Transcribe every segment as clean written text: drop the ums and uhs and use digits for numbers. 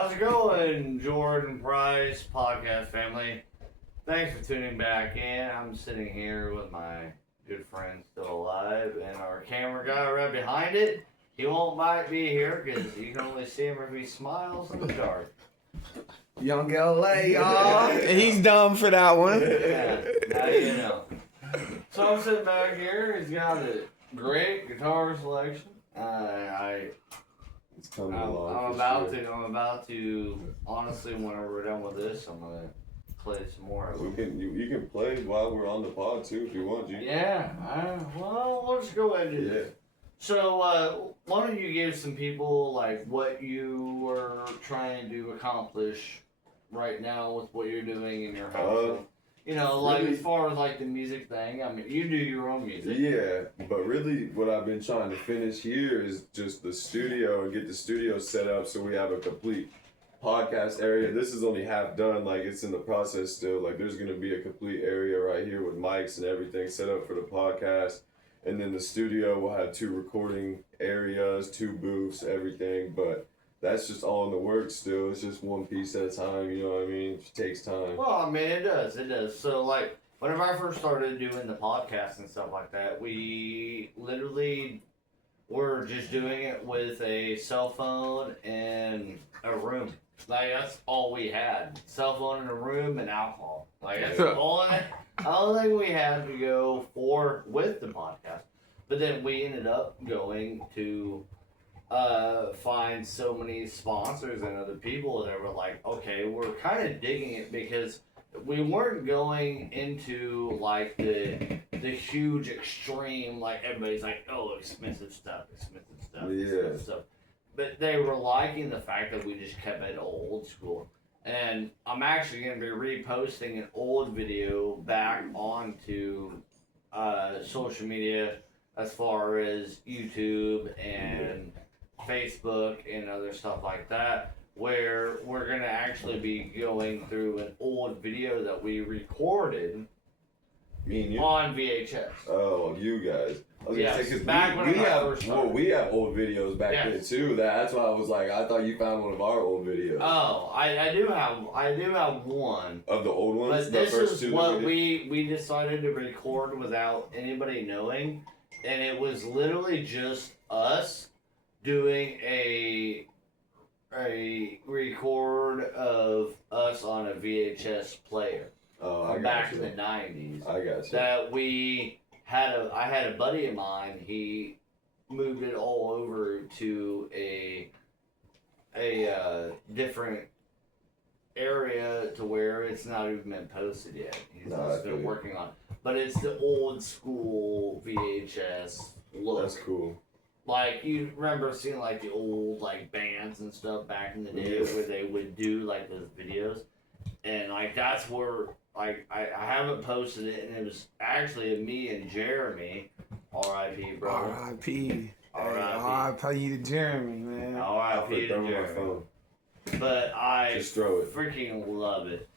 How's it going, Jordan Price podcast family? Thanks for tuning back in. I'm sitting here with my good friend still alive and our camera guy right behind it. He might be here because you can only see him if he smiles in the dark. Young LA, y'all. He's dumb for that one. Yeah, now you know. So I'm sitting back here. He's got a great guitar selection. It's coming I'm along. about to. Honestly, whenever we're done with this, I'm gonna play some more. You can play while we're on the pod too if you want. Yeah. Well, let's go ahead and do this. So, why don't you give some people like what you are trying to accomplish right now with what you're doing in your house? Like really, as far as like the music thing. I mean, you do your own music. Yeah, but really, what I've been trying to finish here is just the studio and get the studio set up so we have a complete podcast area. This is only half done. Like it's in the process still. Like there's gonna be a complete area right here with mics and everything set up for the podcast. And then the studio will have 2 recording areas, 2 booths, everything. But that's just all in the works still. It's just one piece at a time, you know what I mean? It takes time. Well, I mean, it does. So, like, whenever I first started doing the podcast and stuff like that, we literally were just doing it with a cell phone and a room. Like, that's all we had. Cell phone in a room and alcohol. Like, that's the only thing we had to go for with the podcast. But then we ended up going to find so many sponsors and other people that were like, okay, we're kind of digging it because we weren't going into like the huge extreme, like everybody's like, oh, expensive stuff. But they were liking the fact that we just kept it old school. And I'm actually going to be reposting an old video back onto social media as far as YouTube and Facebook and other stuff like that, where we're going to actually be going through an old video that we recorded Me and you? on VHS. Oh, you guys. I was Yes, gonna say, because back when I first started. we have old videos back Yes. then too. That's why I was like, I thought you found one of our old videos. Oh, I do have one. Of the old ones? But The this first is 2 what that we we decided to record without anybody knowing, and it was literally just us doing a record of us on a VHS player Oh, I from got back you. in the 90s. I got you. That I had a buddy of mine. He moved it all over to a different area to where it's not even been posted yet. He's just been working on it. But it's the old school VHS look. That's cool. Like, you remember seeing like the old like bands and stuff back in the day where they would do like those videos, and like that's where like I haven't posted it, and it was actually me and Jeremy, R.I.P. brother. R.I.P. R.I.P. R.I.P. to Jeremy, man. R.I.P. to I'll throw my Jeremy. phone. But I Just throw it. freaking love it.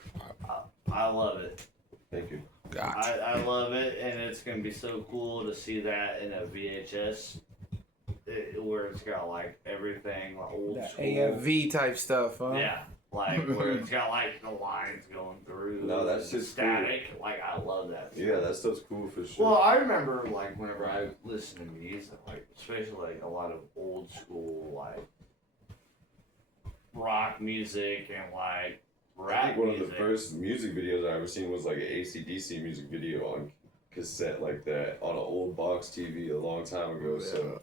I love it. Thank you. Gotcha. I love it, and it's gonna be so cool to see that in a VHS, where it's got like everything like old That school. AFV type stuff, huh? Yeah, like where it's got like the lines going through. No, that's and just static. Like I love that. Yeah, that stuff's cool for sure. Well, I remember like whenever I listened to music, like especially like a lot of old school like rock music and like I rap think one music. of the first music videos I ever seen was like an AC/DC music video on cassette like that on an old box TV a long time ago. So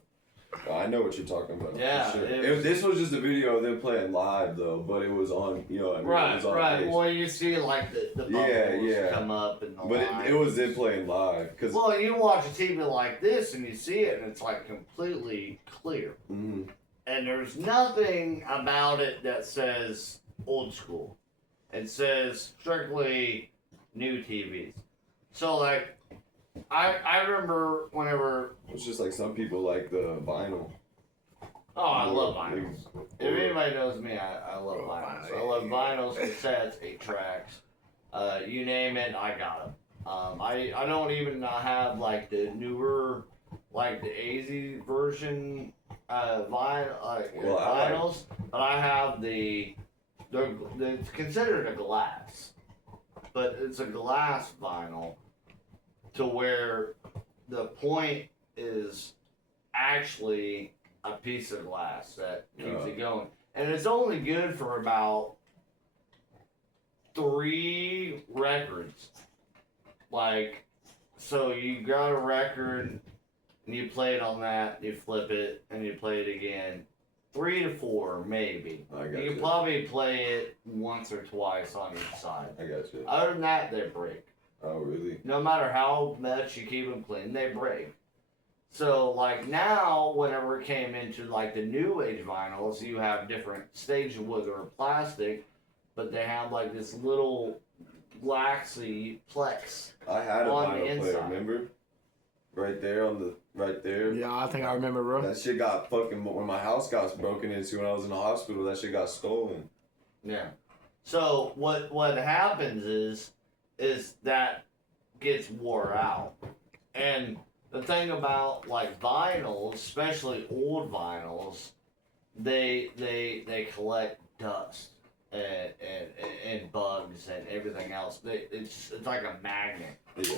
I know what you're talking about. Yeah, for sure. it was- This was just a video of them playing live though, but it was on, you know, I mean, it Right, was on right. tape. Well, you see like the bubbles Yeah. come up and the But it was them lines. playing live. Cause, Well, you watch a TV like this and you see it and it's like completely clear. Mhm. And there's nothing about it that says old school. It says strictly new TVs. So like, I remember whenever. It's just like some people like the vinyl. Oh, I love Like, vinyls. If anybody knows me, I love vinyls. I love vinyls, cassettes, 8 tracks. You name it, I got them. I don't even have like the newer, like the AZ version vinyls, but I have the it's considered a glass, but it's a glass vinyl to where the point is actually a piece of glass that keeps it going. And it's only good for about 3 records. Like, so you got a record and you play it on that, you flip it, and you play it again. 3 to 4, maybe. You can probably play it once or twice on each side. I got you. Other than that, they break. Oh, really? No matter how much you keep them clean, they break. So, like now, whenever it came into like the new age vinyls, you have different stages where they're plastic, but they have like this little glassy plex. I had a on the vinyl player, inside. remember? Right there. Yeah, I think I remember, bro. That shit got fucking, when my house got broken into when I was in the hospital, that shit got stolen. Yeah. So what happens is that gets wore out. And the thing about like vinyls, especially old vinyls, they collect dust and bugs and everything else. It's like a magnet. Yeah.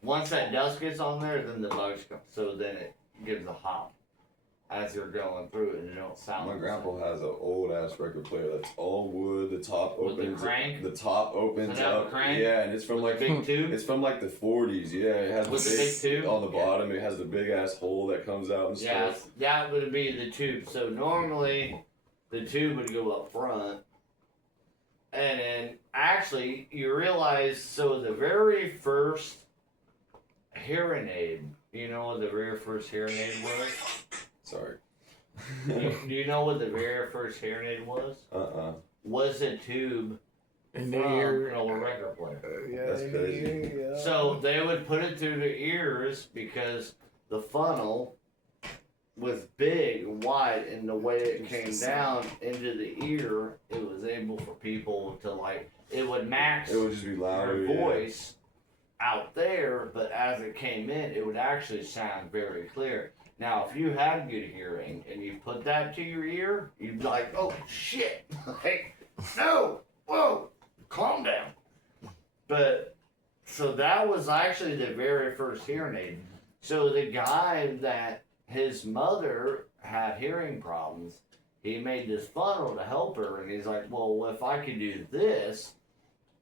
Once that dust gets on there, then the bugs come. So then it gives a hop as you're going through it, and it don't sound. My the grandpa same. has an old ass record player that's all wood. The top With the opens. crank? The top opens Does it have a up. crank? Yeah, and it's from With like the big tube. it's from like the 40s. Yeah, it has With the the big tube? on the Yeah. bottom. It has the big ass hole that comes out and Yeah, stuff. that would be the tube. So normally, the tube would go up front, and then actually you realize so the very first hearing aid. You know what the very first hearing aid was? Sorry. Do you know what the very first hearing aid was? Was a tube And from then you're. an old record player. Yeah, That's crazy. Yeah. So they would put it through the ears because the funnel was big and wide, and the way it came down into the ear, it was able for people to like. It would max It would just be louder. her voice out there, but as it came in, it would actually sound very clear. Now, if you had good hearing and you put that to your ear, you'd be like, "Oh shit!" Like, no, whoa, calm down. But so that was actually the very first hearing aid. So the guy that his mother had hearing problems, he made this funnel to help her, and he's like, "Well, if I could do this,"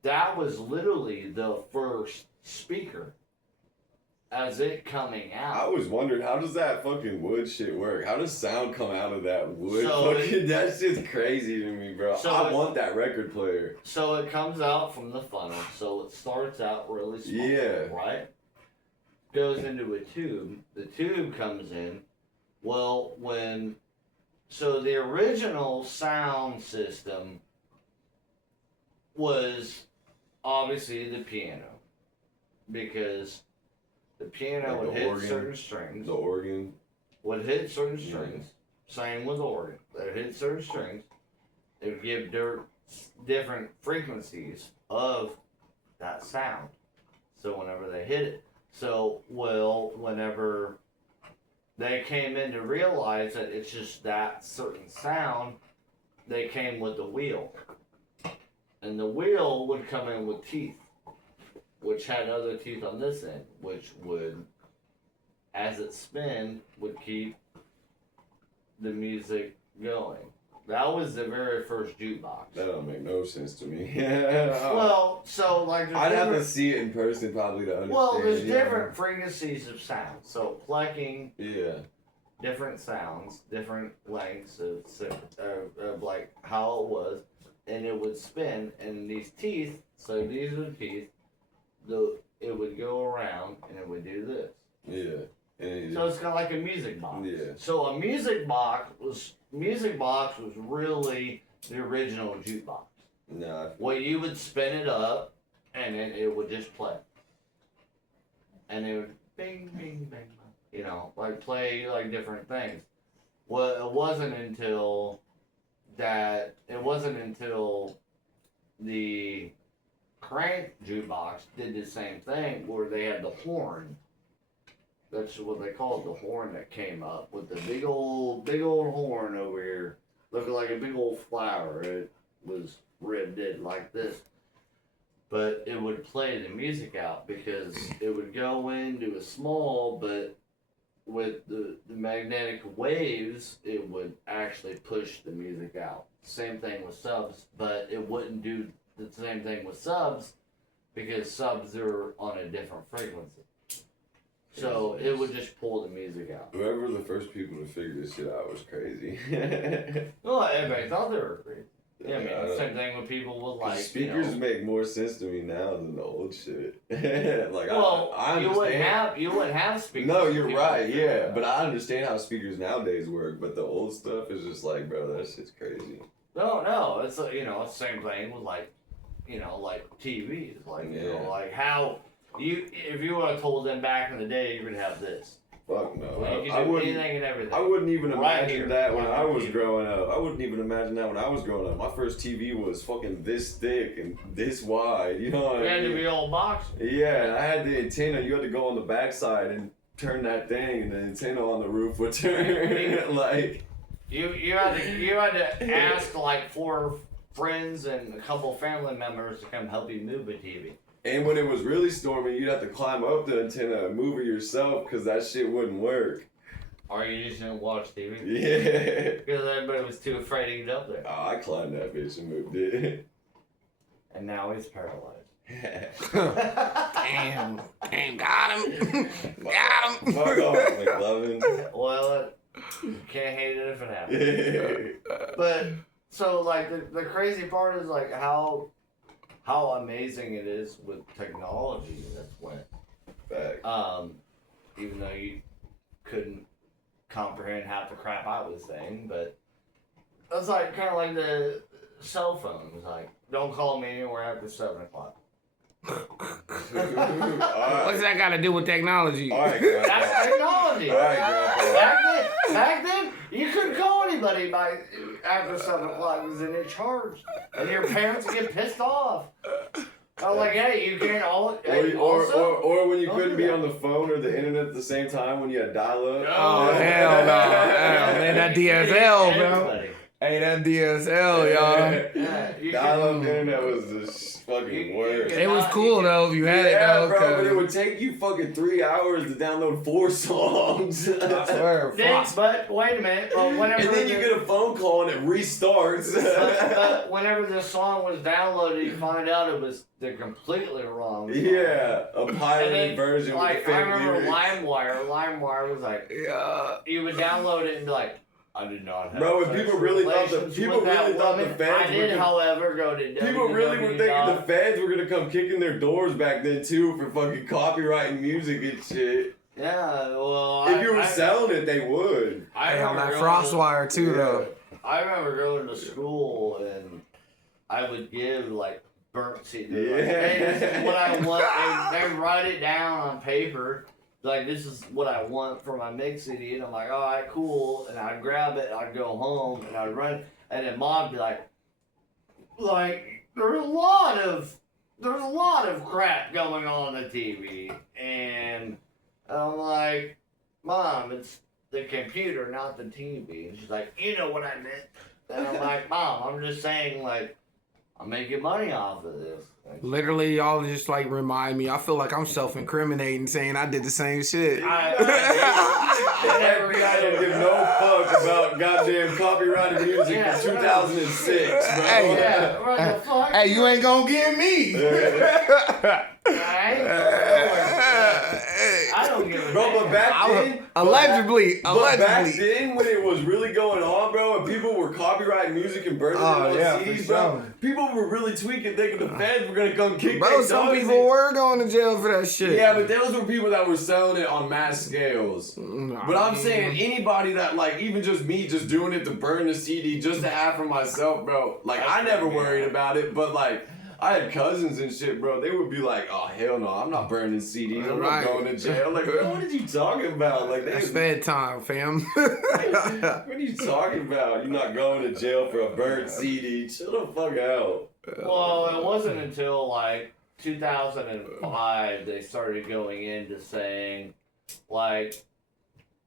that was literally the first speaker as it coming I out. was wondering, how does that fucking wood shit work? How does sound come out of that wood? So Fucking, that shit's crazy to me, bro. So I want that record player. So it comes out from the funnel. So it starts out really small, Yeah. right? Goes into a tube. The tube comes in. Well, so the original sound system was obviously the piano, because the piano Like would the hit organ. certain strings. The organ. Would hit certain Yeah. strings. Same with organ. They would hit certain strings. It would give different frequencies of that sound. So whenever they hit it, whenever they came in to realize that it's just that certain sound, they came with the wheel, and the wheel would come in with teeth, which had other teeth on this end, which would, as it spin, would keep the music going. That was the very first jukebox. That don't make no sense to me. Well, so like there's I'd have to different- see it in person probably to understand. well, there's yeah. different frequencies of sound. So plucking Yeah. different sounds, different lengths of like how it was, and it would spin. And these teeth, so these are the teeth. It would go around and it would do this. Yeah. And So it's kind of like a music box. Yeah. So a music box was really the original jukebox. Nah. Well, you would spin it up, and then it would just play, and it would bing, bing, bing, you know, like play like different things. Well, it wasn't until the crank jukebox did the same thing, where they had the horn. That's what they called the horn that came up with the big old horn over here, looking like a big old flower. was ribbed in like this. But it would play the music out because it would go into a small, but with the magnetic waves, it would actually push the music out. Same thing with subs, but it wouldn't do the same thing with subs because subs are on a different frequency. So it would just pull the music out. Whoever the first people to figure this shit out was crazy. Well, everybody thought they were crazy. Yeah, I mean, don't- same thing with people with like speakers you know, make more sense to me now than the old shit. Like well, I you understand. wouldn't have speakers. No, if you're people right. didn't Yeah, know but that. I understand how speakers nowadays work. But the old stuff is just like, bro, that shit's crazy. No, it's you know, it's the same thing with like, you know, like TVs, like you Yeah. know, like how if you would have told them back in the day you would have this, Fuck no. well, you I can do wouldn't. anything and everything. I wouldn't even Right imagine here. that when Right I was here. growing up. I wouldn't even imagine that when I was growing up. My first TV was fucking this thick and this wide. You know what You I had to mean? be all box. Yeah, and I had the antenna. You had to go on the backside and turn that thing, and the antenna on the roof would turn. Like, You had to ask like 4 friends and a couple family members to come help you move a TV. and when it was really stormy, you'd have to climb up the antenna and move it yourself because that shit wouldn't work. Or you just didn't watch TV Yeah. because everybody was too afraid to get up there. Oh, I climbed that bitch and moved it. And now he's paralyzed. Damn, got him. Got him. Fuck off, McLovin. Well, can't hate it if it happens. But so like the crazy part is like how amazing it is with technology that's went. Fact. Even though you couldn't comprehend half the crap I was saying, but that's like kind of like the cell phones. Like, don't call me anywhere after 7:00. What's that got to do with technology? All right, Grandpa. That's technology. All right, Grandpa. Back then, you couldn't call anybody by after 7:00 because then it charged, and your parents would get pissed off. I was like, hey, you can't all. Hey, Or when you don't couldn't do be that. on the phone or the internet at the same time when you had dial-up. Oh, hell no. Hell, man, that DSL, bro. Everybody. Hey, that DSL, y'all. Yeah, you Dial-up can- internet was the fucking worst. you It was cannot- cool, though, if you had it, Yeah, though. bro, but 'cause- it would take you fucking 3 hours to download 4 songs. I swear, Then, fuck. but wait a minute. Well, whenever And then you the- get a phone call and it restarts. but whenever this song was downloaded, you find out it was the completely wrong song. Yeah, a And pirated then, version like, with the I fake remember lyrics. LimeWire. LimeWire was like, Yeah. you would download it and be like, I did not have Bro, and people sexual really thought the- relations people with that really thought the woman. fans I were did, gonna- however, go to People really were thinking the feds were gonna come kicking their doors back then too for fucking copyrighting music and shit. Yeah, well, If you were selling it, they would. I Hey, on remember that going Frostwire, too, though. I remember going to school and I would give like burnt CD. Like, Yeah. hey, this is what I want. They write it down on paper. Like, this is what I want for my mix CD. And I'm like, all right, cool. And I'd grab it, I'd go home, and I'd run. And then mom would be like, there's a lot of crap going on the TV. And I'm like, Mom, it's the computer, not the TV. And she's like, you know what I meant. And I'm like, Mom, I'm just saying, like, I'm making money off of this. Like, Literally, y'all just like remind me. I feel like I'm self-incriminating saying I did the same shit. The FBI don't give no fuck about goddamn copyrighted music Yeah, from 2006, bro. Hey, yeah, what the fuck? Hey, you ain't gonna get me. I don't give a Bro, but damn. back then, Allegedly, but back allegedly. then when it was really going on, bro, and people were copyrighting music and burning Oh, it on yeah, CDs, for bro, sure. people were really tweaking, thinking the feds were gonna come kick Bro, their some dogs people in. were going to jail for that shit. Yeah, but those were people that were selling it on mass scales. Nah, But I'm man. saying anybody that, like, even just me just doing it to burn the CD just to have for myself, bro. Like, I never worried about it, but, like, I had cousins and shit, bro. They would be like, oh, hell no, I'm not burning CDs. I'm Right. not going to jail. Like, bro, what are you talking about? Like, It's they, bedtime, fam. what are you talking about? You're not going to jail for a burnt CD. Chill the fuck out. Well, it wasn't until like 2005 they started going into saying, like,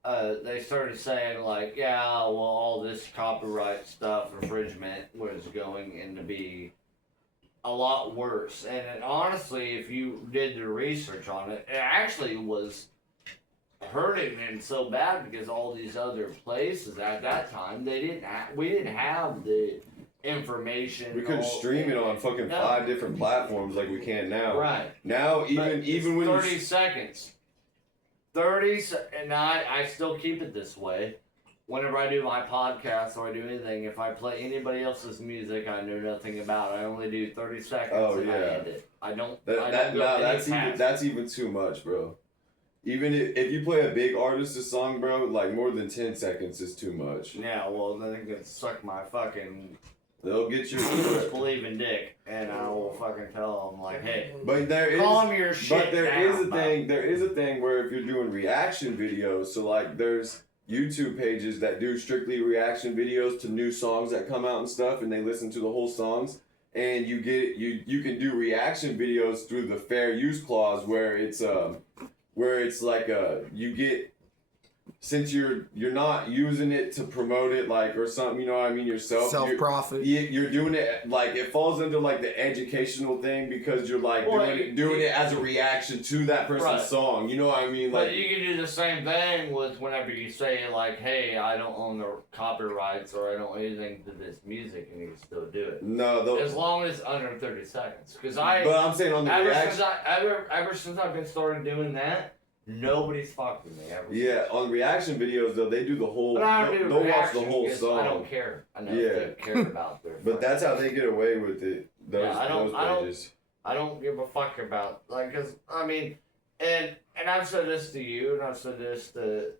they started saying like, yeah, well, all this copyright stuff, infringement was going into be a lot worse. And honestly, if you did the research on it, it actually was hurting and so bad because all these other places at that time we didn't have the information. We couldn't stream it on fucking 5 different platforms like we can now. Right. Now even when 30 seconds. 30 and I still keep it this way. Whenever I do my podcast or I do anything, if I play anybody else's music I know nothing about, I only do 30 seconds and I end it. I don't. That's even too much, bro. Even if you play a big artist's song, bro, like more than 10 seconds is too much. Yeah, well, then they can suck my fucking. They'll get your believing dick, and I will fucking tell them like, hey, but there is, calm your shit but there down, is a thing. There is a thing where if you're doing reaction videos, so like there's YouTube pages that do strictly reaction videos to new songs that come out and stuff, and they listen to the whole songs, and you can do reaction videos through the fair use clause where it's like you get. Since you're not using it to promote it like or something, you know what I mean, yourself. Self-profit. You're doing it like it falls into like the educational thing because you're like doing it as a reaction to that person's song. You know what I mean? Like, but you can do the same thing with whenever you say like, hey, I don't own the copyrights or I don't own anything to this music, and you can still do it. No, as long as it's under 30 seconds. But I'm saying on the reaction. Ever since I've been started doing that. Nobody's fucked with me ever. Yeah, on reaction videos though, they do the whole. They'll watch the whole song. I don't care. I never care about their. But that's how they get away with it. Those pages. I don't give a fuck about cause I mean, and I've said this to you, and I've said this to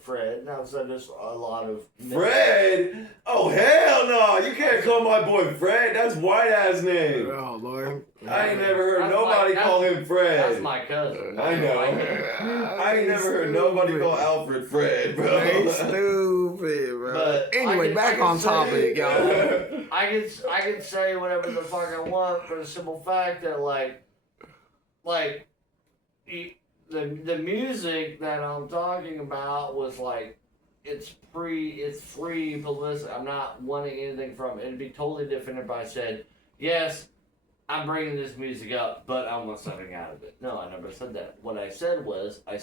Fred, and I've said this a lot of. Fred? Oh hell no! You can't call my boy Fred. That's white ass name. Oh Lord. I ain't never heard nobody call him Fred. That's my cousin. I know. I ain't never heard nobody call Alfred Fred, bro. They stupid, bro. But anyway, back on topic, y'all. I can say whatever the fuck I want for the simple fact that the music that I'm talking about was like it's free publicity. I'm not wanting anything from it. It'd be totally different if I said, yes, I'm bringing this music up, but I want something out of it. No, I never said that. What I said was, I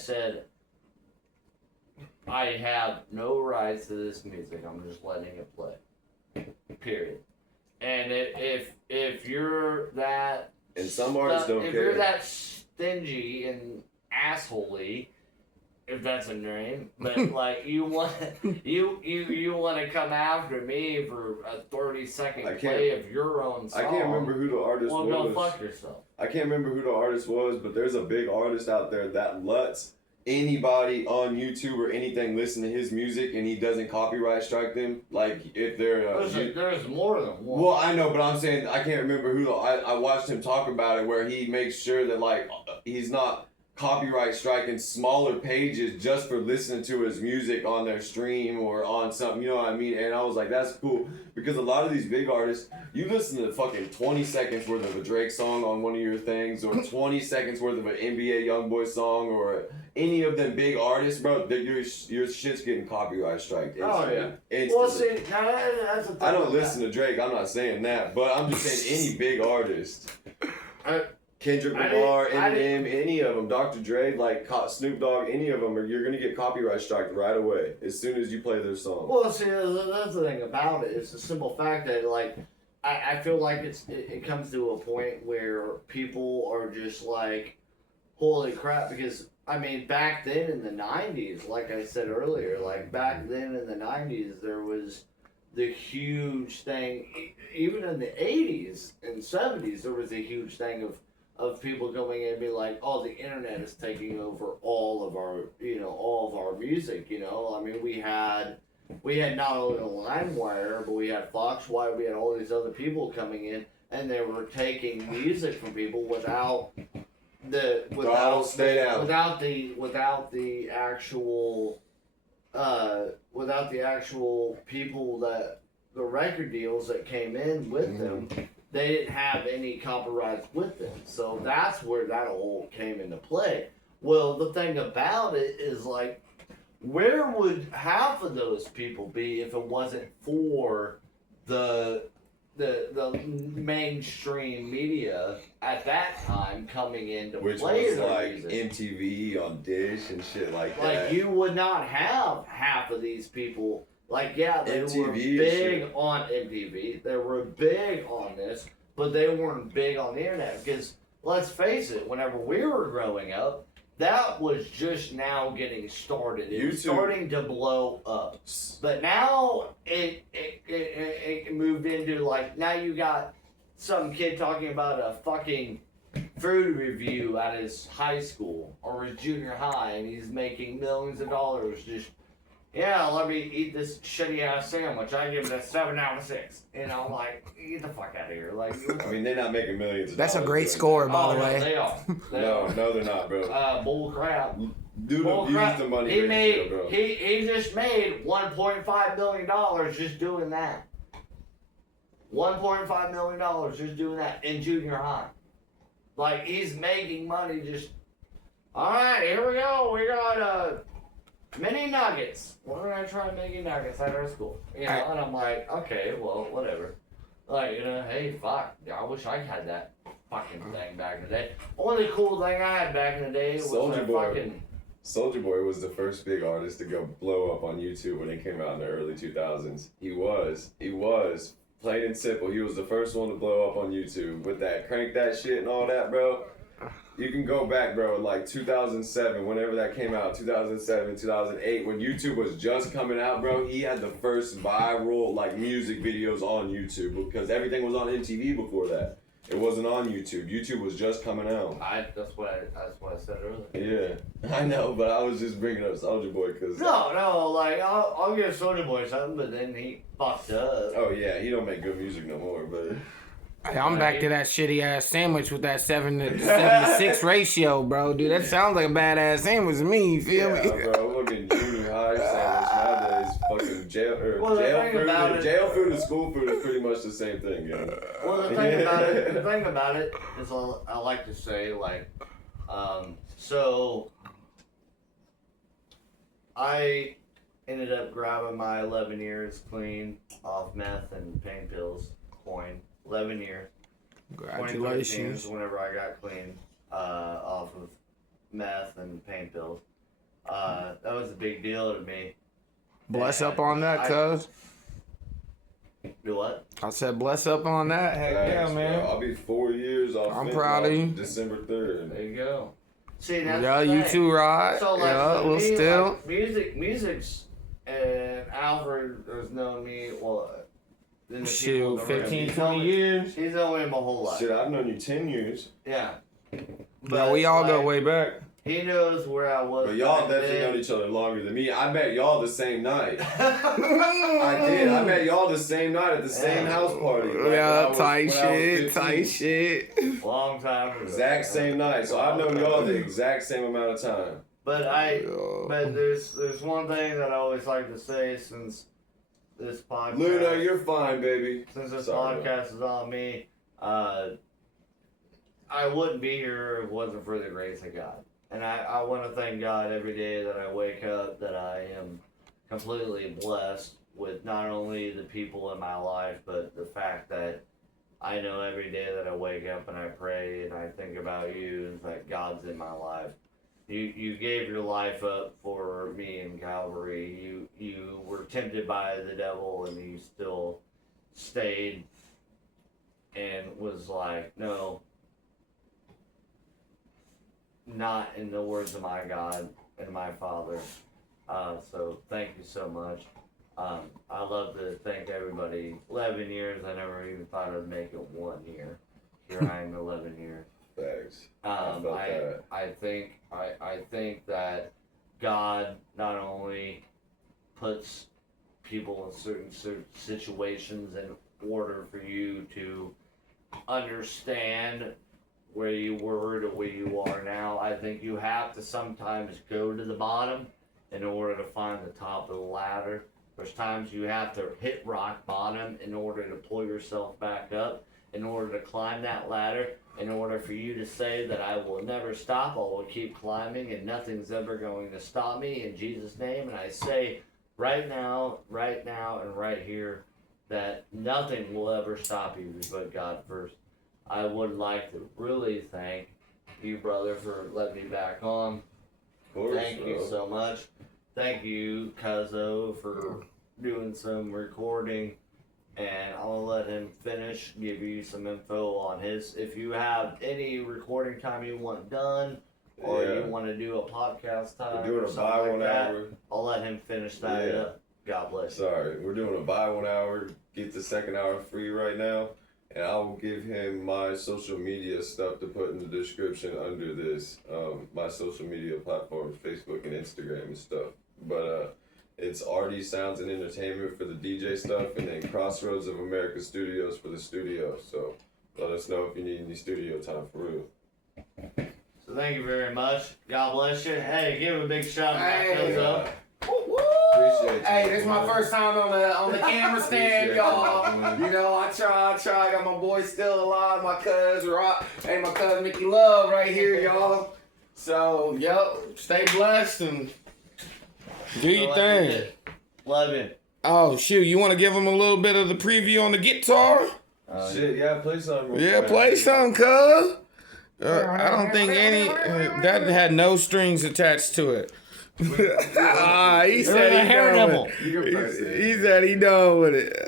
have no rights to this music. I'm just letting it play. Period. And if you're that, and some artists don't care. If you're that stingy and assholey, if that's a name, but like you want to come after me for a 30-second play of your own song. I can't remember who the artist was. Well, go fuck yourself. I can't remember who the artist was, but there's a big artist out there that lets anybody on YouTube or anything listen to his music, and he doesn't copyright strike them. Like if they're there's more than one. Well, I know, but I'm saying I can't remember who. I watched him talk about it where he makes sure that like he's not copyright striking smaller pages just for listening to his music on their stream or on something, you know what I mean? And I was like, that's cool, because a lot of these big artists, you listen to fucking 20 seconds worth of a Drake song on one of your things, or 20 seconds worth of an NBA YoungBoy song, or any of them big artists, bro, your shit's getting copyright striked. Oh yeah. Instantly. Well, see, now that's a thing. I don't listen to Drake, I'm not saying that, but I'm just saying any big artist. Kendrick Lamar, Eminem, any of them, Dr. Dre, like Snoop Dogg, any of them, you're gonna get copyright striked right away as soon as you play their song. Well, see, that's the thing about it. It's the simple fact that, like, I feel like it comes to a point where people are just like, holy crap, because, I mean, back then in the 90s, like I said earlier, like, back then in the 90s, there was the huge thing, even in the 80s and 70s, there was a huge thing of people going in and be like, oh, the internet is taking over all of our music, you know? I mean, we had not only LimeWire, but we had Foxwire, we had all these other people coming in, and they were taking music from people without the actual people that the record deals that came in with them. They didn't have any copyrights with them. So that's where that all came into play. Well, the thing about it is, like, where would half of those people be if it wasn't for the mainstream media at that time coming in to Which play was their like music? MTV on Dish and shit like that. Like you would not have half of these people. Like they were MTV big shit. on MTV. They were big on this, but they weren't big on the internet. Because let's face it, whenever we were growing up, that was just now getting started. It was YouTube. starting to blow up. But now it moved into like now you got some kid talking about a fucking food review at his high school or his junior high, and he's making millions of dollars just. Yeah, let me eat this shitty ass sandwich. I give it a 7 out of 6. And I'm like, get the fuck out of here. Like, I mean, they're not making millions of That's a dollars great doing score, that. by the no, way. They are. No, they're not, bro. Bull crap. Dude, Bull use crap. the money He ratio, made. bro. He just made $1.5 million just doing that. $1.5 million just doing that in junior high. Like he's making money just. All right, here we go. We got mini nuggets. We're gonna try making nuggets at our school. You know, and I'm like, okay, well, whatever. Like, hey, fuck. I wish I had that fucking thing back in the day. Only cool thing I had back in the day was Soulja that Boy. fucking. Soulja Boy was the first big artist to go blow up on YouTube when he came out in the early 2000s. He was. Plain and simple. He was the first one to blow up on YouTube with that crank that shit and all that, bro. You can go back, bro, like 2007, whenever that came out, 2007, 2008, when YouTube was just coming out, bro, he had the first viral, like, music videos on YouTube because everything was on MTV before that. It wasn't on YouTube. YouTube was just coming out. That's what I said earlier. Yeah, I know, but I was just bringing up Soulja Boy because... No, like, I'll give Soulja Boy something, but then he fucked up. Oh, yeah, he don't make good music no more, but... Hey, I'm back to that shitty ass sandwich with that 7 to 6 ratio, bro. Dude, that sounds like a badass sandwich to me. You feel Yeah, me? bro, fucking junior high sandwich nowadays, fucking jail food and school food is pretty much the same thing, yeah. Well, the thing about it is, I like to say, like, so I ended up grabbing my 11 years clean off meth and pain pills, coin. 11 years. Congratulations. Whenever I got clean off of meth and pain pills. That was a big deal to me. Bless up on that, cuz. Do what? I said bless up on that. Heck yeah, Thanks, man. bro. I'll be 4 years off. I'm fentanyl proud of you. December 3rd. There you go. See, that's Yeah, the you thing. too, Rod. So, like, Yeah, for well, me, still. like, music's, and Alfred has known me, well, in the people Shoot, in the room. 15, He's 20 known- years. He's known me my whole life. Shit, I've known you 10 years. Yeah. Yeah, we all go like, way back. He knows where I was. But y'all back definitely then. known each other longer than me. I met y'all the same night. I did. I met y'all the same night at the same house party. Like, when I Yeah, was- tight when I was shit, 15. tight shit. Long time ago. Exact same night. So I've known y'all the exact same amount of time. But there's one thing that I always like to say since this podcast. Luna, you're fine, baby. Since this Sorry, podcast is on me, I wouldn't be here if it wasn't for the grace of God. And I want to thank God every day that I wake up that I am completely blessed with not only the people in my life, but the fact that I know every day that I wake up and I pray and I think about you and that God's in my life. You gave your life up for me in Calvary. You were tempted by the devil and you still stayed and was like, no, not in the words of my God and my Father. So thank you so much. I love to thank everybody. 11 years, I never even thought I'd make it 1 year. Here I am 11 years. Thanks. I felt that. I think that God not only puts people in certain situations in order for you to understand where you were to where you are now. I think you have to sometimes go to the bottom in order to find the top of the ladder. There's times you have to hit rock bottom in order to pull yourself back up. in order to climb that ladder, in order for you to say that I will never stop, I will keep climbing and nothing's ever going to stop me in Jesus' name. And I say right now, and right here, that nothing will ever stop you if you put God first. I would like to really thank you, brother, for letting me back on. Of course, Thank you bro. so much. Thank you, Cuzzo, for doing some recording. And I'll let him finish, give you some info on his. If you have any recording time you want done, or Yeah. you want to do a podcast time, We're doing or a something buy like 1 that, hour. I'll let him finish that Yeah. up. God bless you. Sorry, we're doing a buy 1 hour, get the second hour free right now, and I will give him my social media stuff to put in the description under this. My social media platforms, Facebook and Instagram and stuff. But it's RD Sounds and Entertainment for the DJ stuff, and then Crossroads of America Studios for the studio. So let us know if you need any studio time for real. So thank you very much. God bless you. Hey, give a big shout out Hey. to Cuzzo. Appreciate you. Hey, this is my first time on the camera stand, Appreciate y'all. you, man. You know, I try. I got my boy still alive, my cuz Rock, and my cuz Mickey Love right here, y'all. So, stay blessed and do your thing. Love you. Oh shoot, you want to give him a little bit of the preview on the guitar? Shit, yeah, play something. Yeah, play something, cuz. I don't think any that had no strings attached to it. He said he hair done nibble. with it. You can press it. He said he done with it.